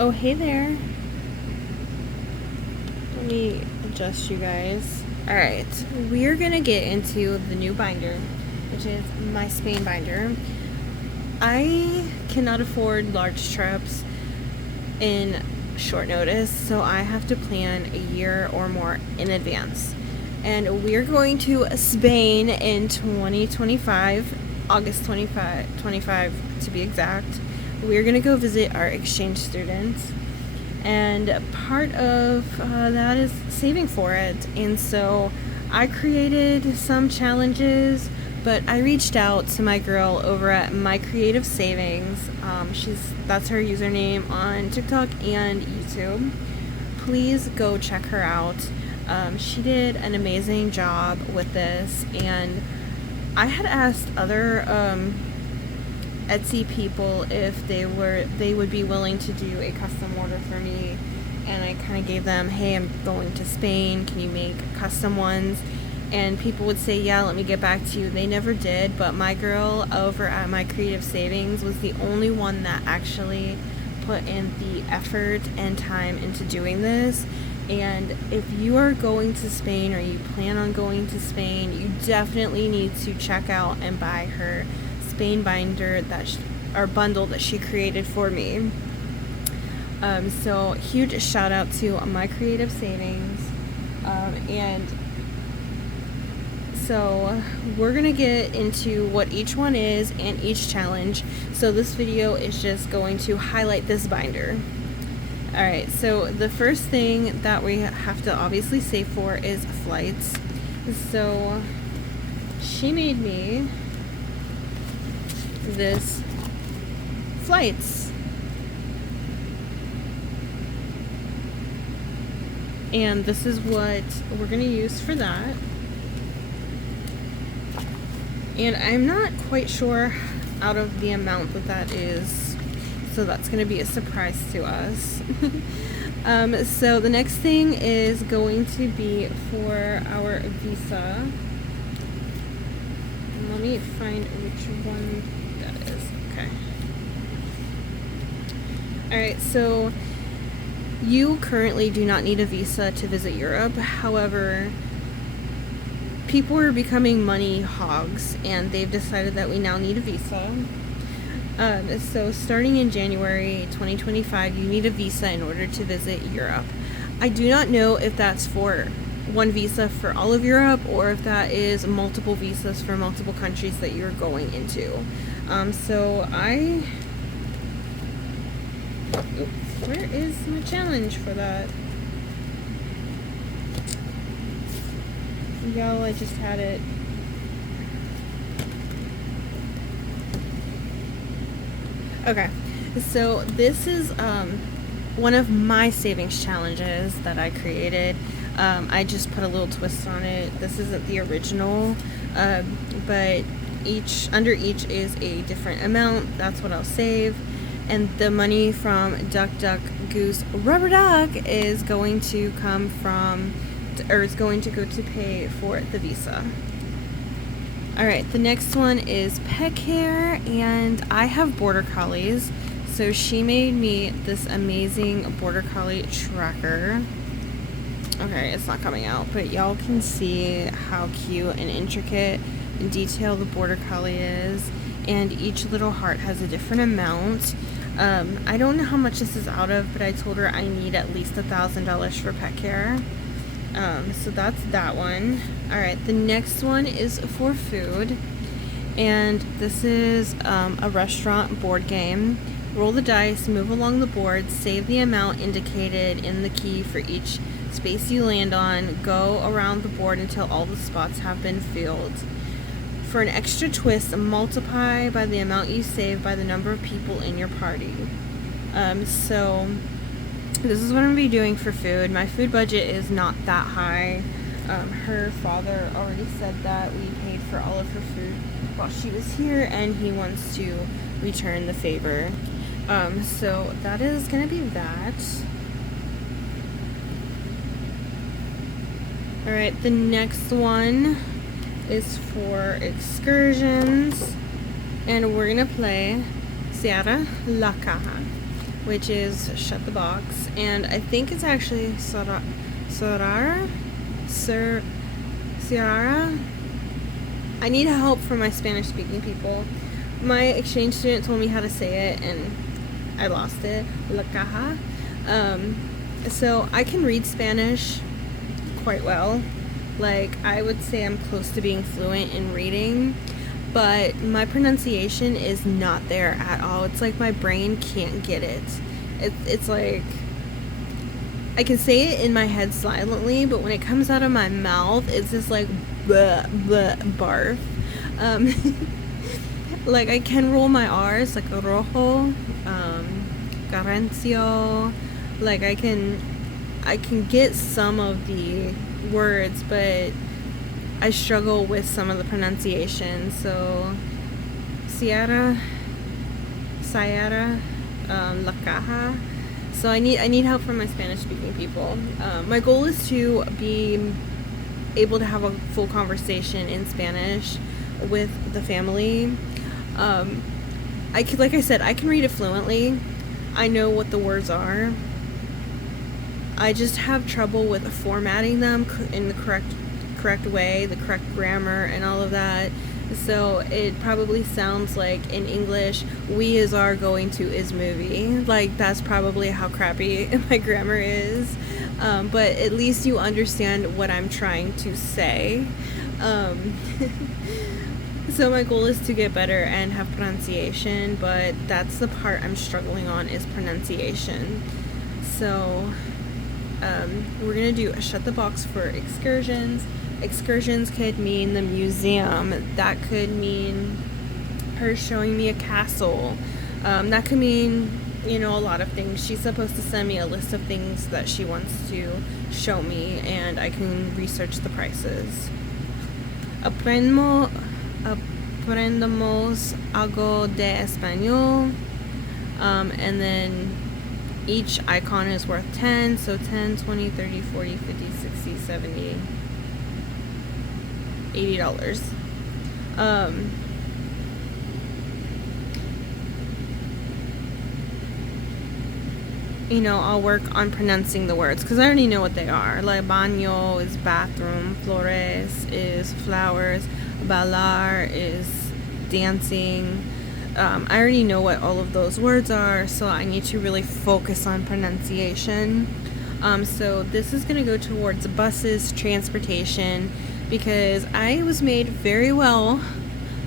Oh, hey there. Let me adjust you guys. Alright, we're gonna get into the new binder, which is my Spain binder. I cannot afford large trips in short notice, so I have to plan a year or more in advance. And we're going to Spain in 2025, August 25 to be exact. We're gonna go visit our exchange students, and part of that is saving for it. And so I created some challenges, but I reached out to my girl over at My Creative Savings. That's her username on TikTok and YouTube. Please go check her out. She did an amazing job with this, and I had asked other Etsy people if they would be willing to do a custom order for me, and I kind of gave them, hey, I'm going to Spain, can you make custom ones? And people would say, yeah, let me get back to you. They never did, but my girl over at My Creative Savings was the only one that actually put in the effort and time into doing this. And if you are going to Spain, or you plan on going to Spain, you definitely need to check out and buy her Spain binder or bundle that she created for me. So huge shout out to My Creative Savings. And so we're gonna get into what each one is and each challenge. So this video is just going to highlight this binder. Alright, so the first thing that we have to obviously save for is flights. So she made me this flights. And this is what we're going to use for that. And I'm not quite sure out of the amount that is, so that's going to be a surprise to us. So the next thing is going to be for our visa. Let me find which one that is. Okay. Alright, so you currently do not need a visa to visit Europe. However, people are becoming money hogs, and they've decided that we now need a visa. So starting in January 2025, you need a visa in order to visit Europe. I do not know if that's for one visa for all of Europe, or if that is multiple visas for multiple countries that you're going into. Where is my challenge for that? Y'all, I just had it. Okay, so this is one of my savings challenges that I created. I just put a little twist on it. This isn't the original, but under each is a different amount. That's what I'll save. And the money from Duck Duck Goose Rubber Duck is going to come from, or is going to go to pay for the visa. Alright, the next one is pet care, and I have border collies, so she made me this amazing border collie tracker. Okay, it's not coming out, but y'all can see how cute and intricate and detailed the border collie is, and each little heart has a different amount. I don't know how much this is out of, but I told her I need at least $1,000 for pet care. So that's that one. Alright, the next one is for food, and this is a restaurant board game. Roll the dice, move along the board, save the amount indicated in the key for each space you land on, go around the board until all the spots have been filled. For an extra twist, multiply by the amount you save by the number of people in your party. So this is what I'm going to be doing for food. My food budget is not that high. Her father already said that we paid for all of her food while she was here, and he wants to return the favor. So that is going to be that. Alright, the next one is for excursions, and we're going to play Sierra La Caja. which is shut the box, and I think it's actually Sorara? Ciara? I need help from my Spanish-speaking people. My exchange student told me how to say it, and I lost it. La caja. So I can read Spanish quite well. Like, I would say I'm close to being fluent in reading, but my pronunciation is not there at all. It's like my brain can't get it. It's like I can say it in my head silently, but when it comes out of my mouth, it's just like bleh, bleh, barf. Like, I can roll my R's, like rojo, carencio. Like, I can get some of the words, but I struggle with some of the pronunciation. So, Sierra, La Caja. So I need help from my Spanish-speaking people. My goal is to be able to have a full conversation in Spanish with the family. Like I said, I can read it fluently. I know what the words are. I just have trouble with formatting them in the correct way, the correct grammar, and all of that. So it probably sounds like in English, we is are going to is movie. Like, that's probably how crappy my grammar is. But at least you understand what I'm trying to say. So my goal is to get better and have pronunciation, but that's the part I'm struggling on, is pronunciation. So we're gonna do a shut the box for excursions. Excursions could mean the museum. That could mean her showing me a castle. That could mean, a lot of things. She's supposed to send me a list of things that she wants to show me, and I can research the prices. Aprendemos algo de español. And then each icon is worth 10. So 10, 20, 30, 40, 50, 60, 70, $80. I'll work on pronouncing the words because I already know what they are. Like, baño is bathroom, flores is flowers, bailar is dancing. I already know what all of those words are, so I need to really focus on pronunciation. So this is going to go towards buses, transportation, because I was made very well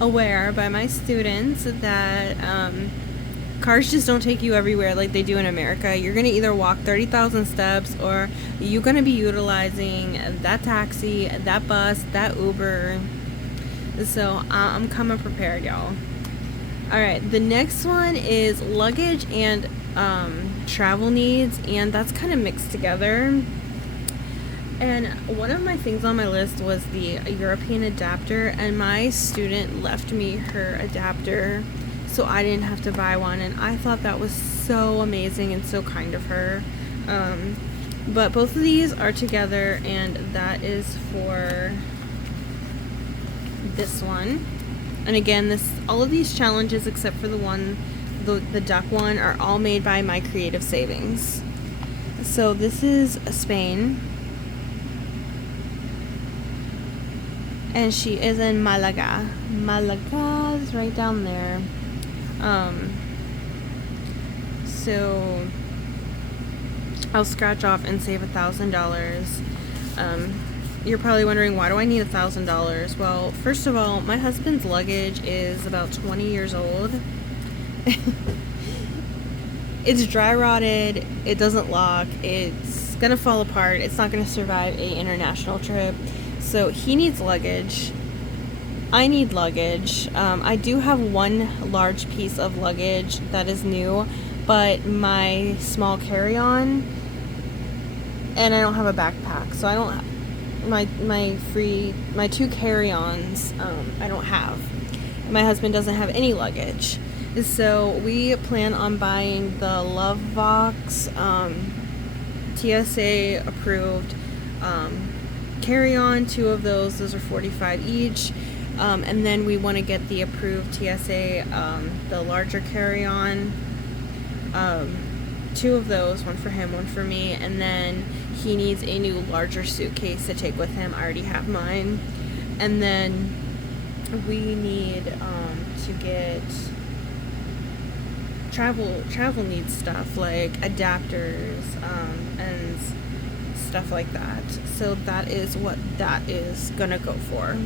aware by my students that cars just don't take you everywhere like they do in America. You're going to either walk 30,000 steps, or you're going to be utilizing that taxi, that bus, that Uber. So I'm coming prepared, y'all. Alright, the next one is luggage and travel needs, and that's kind of mixed together. And one of my things on my list was the European adapter, and my student left me her adapter so I didn't have to buy one, and I thought that was so amazing and so kind of her. But both of these are together, and that is for this one. And again, all of these challenges except for the duck one, are all made by my creative savings. So this is Spain, and she is in Malaga. Malaga is right down there. So I'll scratch off and save $1,000. You're probably wondering, why do I need $1,000? Well, first of all, my husband's luggage is about 20 years old. It's dry rotted. It doesn't lock. It's gonna fall apart. It's not gonna survive a international trip. So he needs luggage. I need luggage. I do have one large piece of luggage that is new, but my small carry-on, and I don't have a backpack, so I don't. My two carry-ons, I don't have. My husband doesn't have any luggage, so we plan on buying the Lovebox TSA approved carry-on. 2 of those are $45 each. And then we want to get the approved TSA, the larger carry-on. 2 of those, one for him, one for me, and then he needs a new larger suitcase to take with him. I already have mine. And then we need to get travel needs stuff like adapters and stuff like that. So that is what that is gonna go for.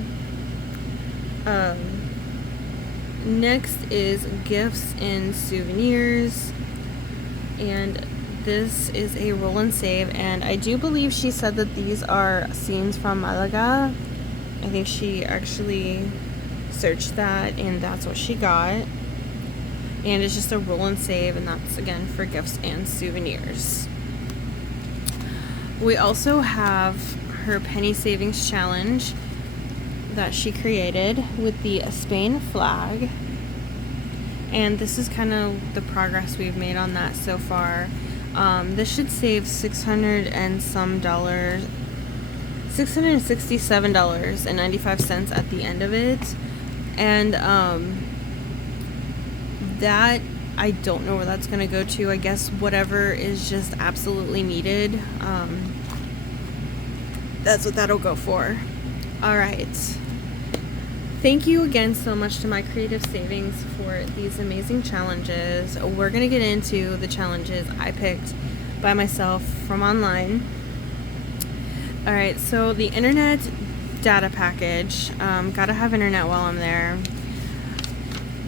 Next is gifts and souvenirs, and this is a roll and save, and I do believe she said that these are scenes from Malaga. I think she actually searched that and that's what she got. And it's just a roll and save, and that's again for gifts and souvenirs. We also have her penny savings challenge that she created with the Spain flag. And this is kind of the progress we've made on that so far. This should save $600 and some dollars, $667.95 at the end of it. And that, I don't know where that's going to go to. I guess whatever is just absolutely needed, that's what that'll go for. Alright. Thank you again so much to my creative savings for these amazing challenges. We're going to get into the challenges I picked by myself from online. Alright, so the internet data package. Gotta have internet while I'm there.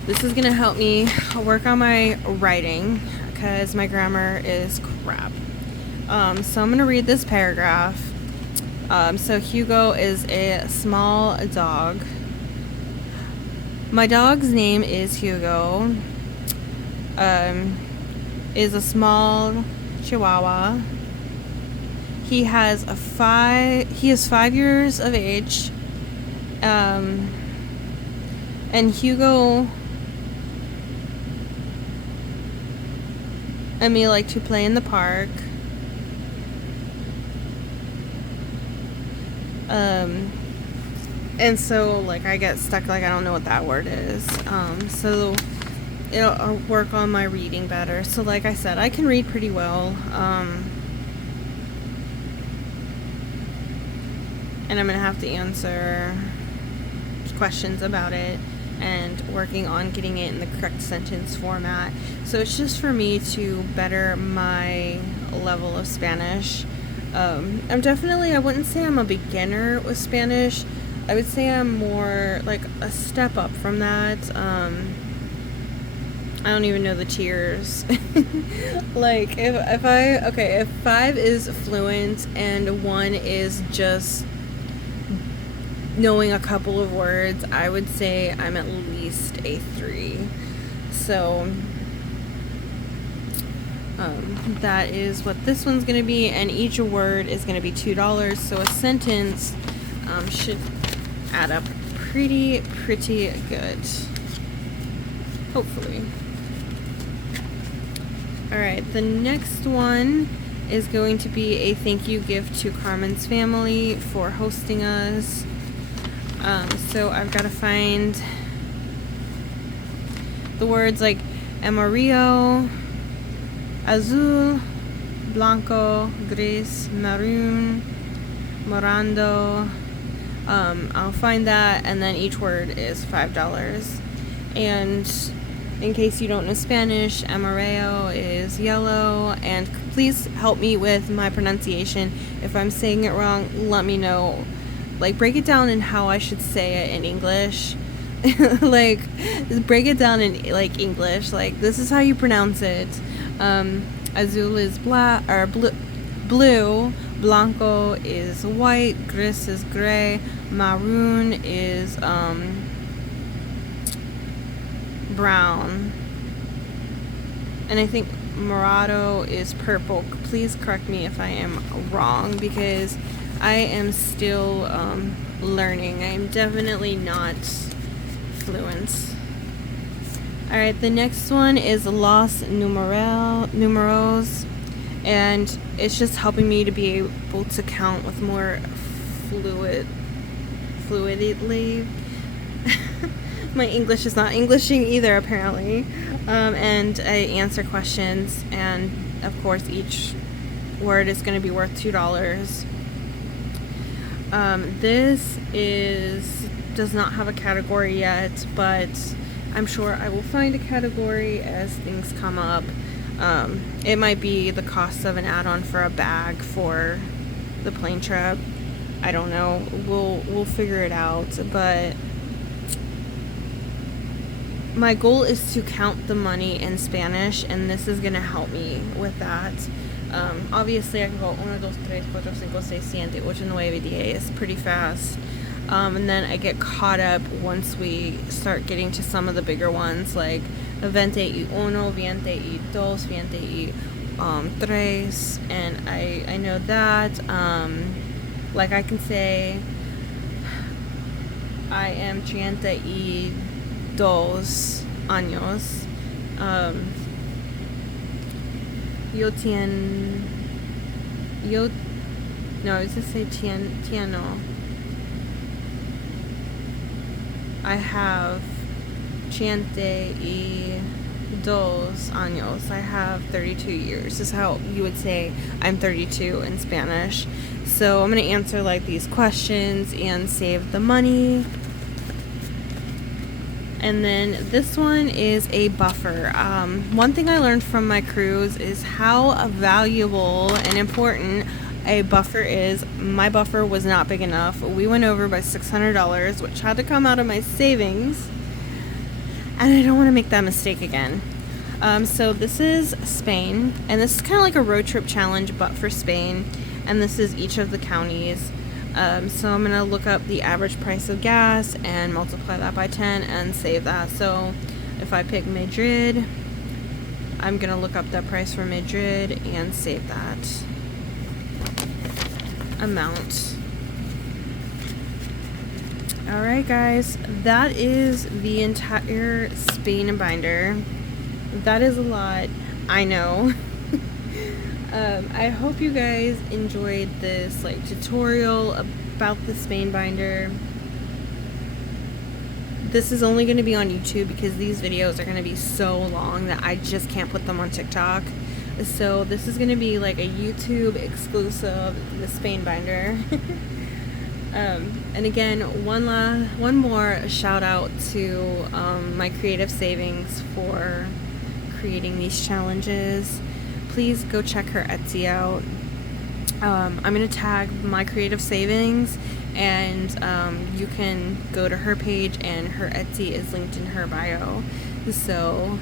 This is going to help me work on my writing because my grammar is crap. So I'm going to read this paragraph. So Hugo is a small dog. My dog's name is Hugo. Is a small Chihuahua. He is 5 years of age. And Hugo and me like to play in the park. And so like I get stuck, like I don't know what that word is. So it'll work on my reading better. So like I said, I can read pretty well. And I'm gonna have to answer questions about it and working on getting it in the correct sentence format. So it's just for me to better my level of Spanish. I'm definitely, I wouldn't say I'm a beginner with Spanish. I would say I'm more like a step up from that. I don't even know the tiers. Like if 5 is fluent and 1 is just knowing a couple of words, I would say I'm at least a 3. So that is what this one's going to be, and each word is going to be $2. So a sentence should add up pretty good, hopefully. Alright, the next one is going to be a thank you gift to Carmen's family for hosting us. So I've got to find the words like amarillo, azul, blanco, gris, maroon, morando. I'll find that, and then each word is $5. And in case you don't know Spanish, amarillo is yellow, and please help me with my pronunciation. If I'm saying it wrong, let me know. Like, break it down in how I should say it in English. Like, break it down in, like, English. Like, this is how you pronounce it. Azul is black, or blue. Blanco is white. Gris is gray. Maroon is, brown. And I think morado is purple. Please correct me if I am wrong, because I am still learning. I am definitely not fluent. Alright, the next one is Los Numeros, and it's just helping me to be able to count with more fluidly. My English is not Englishing either, apparently. And I answer questions, and of course, each word is going to be worth $2. This does not have a category yet, but I'm sure I will find a category as things come up. It might be the cost of an add-on for a bag for the plane trip. I don't know. We'll figure it out, but my goal is to count the money in Spanish, and this is going to help me with that. Obviously, I can go 1, 2, 3, 4, 5, 6, 7, 8, 9, 10. It's pretty fast. And then I get caught up once we start getting to some of the bigger ones, like 21, 22, 23, and I know that. Like I can say, I am 32 años. No, I was just say tiano. I have 32 años. I have 32 years. This is how you would say I'm 32 in Spanish. So I'm going to answer like these questions and save the money. And then this one is a buffer. One thing I learned from my cruise is how valuable and important a buffer is. My buffer was not big enough. We went over by $600, which had to come out of my savings. And I don't want to make that mistake again. So this is Spain, and this is kind of like a road trip challenge, but for Spain. And this is each of the counties. So I'm going to look up the average price of gas and multiply that by 10 and save that. So if I pick Madrid, I'm going to look up that price for Madrid and save that amount. Alright guys, that is the entire Spain binder. That is a lot, I know. I hope you guys enjoyed this like tutorial about the Spain binder. This is only going to be on YouTube because these videos are going to be so long that I just can't put them on TikTok. So this is going to be like a YouTube exclusive, the Spain binder. And again, one more shout out to my creative savings for creating these challenges. Please go check her Etsy out. I'm going to tag my creative savings, and you can go to her page, and her Etsy is linked in her bio. So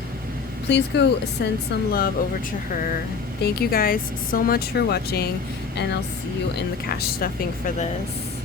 please go send some love over to her. Thank you guys so much for watching, and I'll see you in the cash stuffing for this.